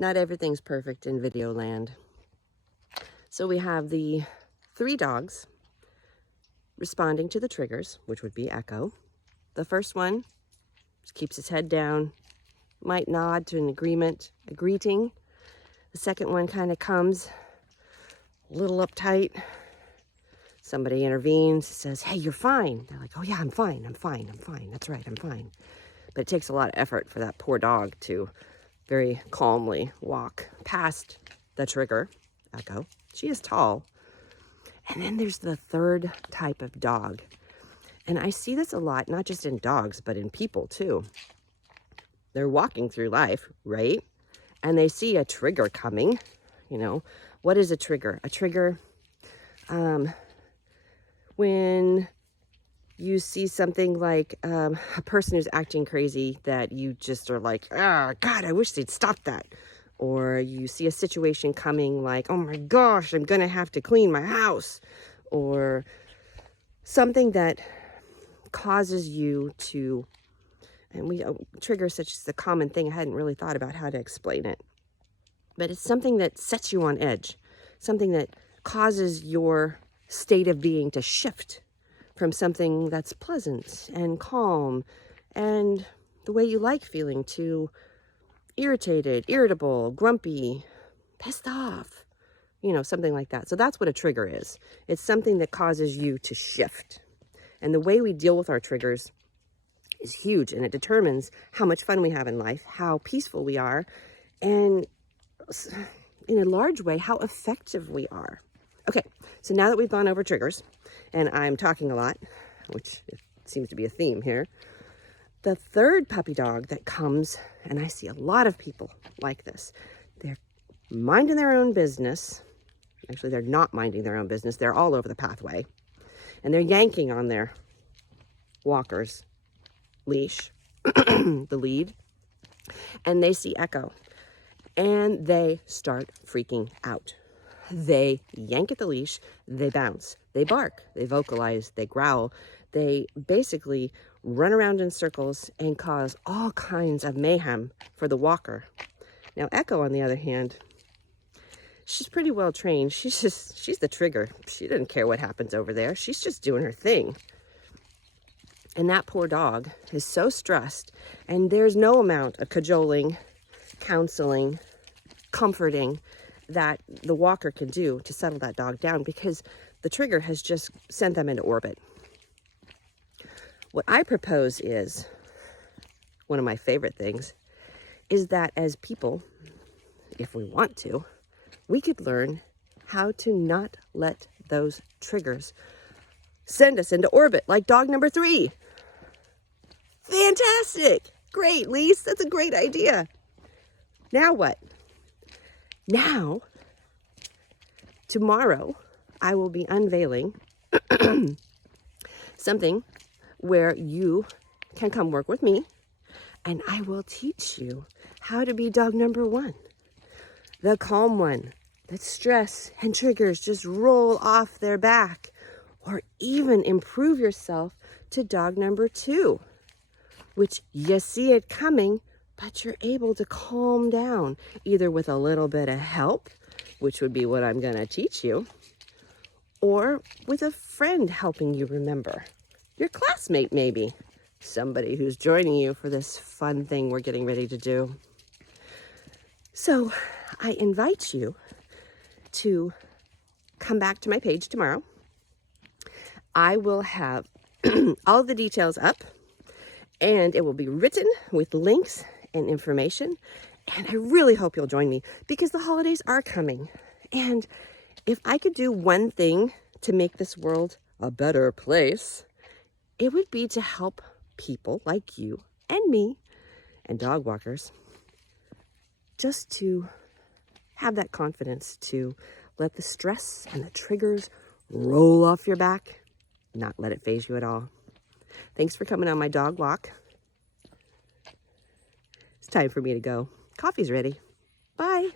Not everything's perfect in video land. So we have the 3 dogs responding to the triggers, which would be Echo. The first one just keeps his head down, might nod to an agreement, a greeting. The second one kind of comes a little uptight. Somebody intervenes, says, hey, you're fine. They're like, oh yeah, I'm fine. That's right, I'm fine. But it takes a lot of effort for that poor dog to very calmly walk past the trigger, Echo. She is tall. And then there's the third type of dog. And I see this a lot, not just in dogs, but in people too. They're walking through life, right? And they see a trigger coming. You know, what is a trigger? A trigger, when you see something like a person who's acting crazy that you just are like, ah, God, I wish they'd stop that. Or you see a situation coming like, oh my gosh, I'm going to have to clean my house. Or something that causes you to, and we trigger such as a common thing. I hadn't really thought about how to explain it. But it's something that sets you on edge. Something that causes your state of being to shift from something that's pleasant and calm and the way you like feeling to irritated, irritable, grumpy, pissed off, you know, something like that. So that's what a trigger is. It's something that causes you to shift. And the way we deal with our triggers is huge, and it determines how much fun we have in life, how peaceful we are, and in a large way, how effective we are. Okay, so now that we've gone over triggers, and I'm talking a lot, which seems to be a theme here, the third puppy dog that comes, and I see a lot of people like this, they're minding their own business. Actually, they're not minding their own business. They're all over the pathway, and they're yanking on their walker's leash, the lead, and they see Echo, and they start freaking out. They yank at the leash, they bounce, they bark, they vocalize, they growl, they basically run around in circles and cause all kinds of mayhem for the walker. Now, Echo, on the other hand, she's pretty well trained. She's the trigger. She doesn't care what happens over there. She's just doing her thing. And that poor dog is so stressed, and there's no amount of cajoling, counseling, comforting that the walker can do to settle that dog down, because the trigger has just sent them into orbit. What I propose is, one of my favorite things, is that as people, if we want to, we could learn how to not let those triggers send us into orbit like dog number 3. Fantastic! Great, Lise, that's a great idea. Now what? Now, tomorrow, I will be unveiling something where you can come work with me, and I will teach you how to be dog number 1, the calm one, that stress and triggers just roll off their back, or even improve yourself to dog number 2, which you see it coming, but you're able to calm down, either with a little bit of help, which would be what I'm going to teach you, or with a friend helping you remember. Your classmate, maybe. Somebody who's joining you for this fun thing we're getting ready to do. So I invite you to come back to my page tomorrow. I will have all the details up, and it will be written with links and information. And I really hope you'll join me, because the holidays are coming. And if I could do one thing to make this world a better place, it would be to help people like you and me and dog walkers just to have that confidence to let the stress and the triggers roll off your back, not let it faze you at all. Thanks for coming on my dog walk. It's time for me to go. Coffee's ready. Bye.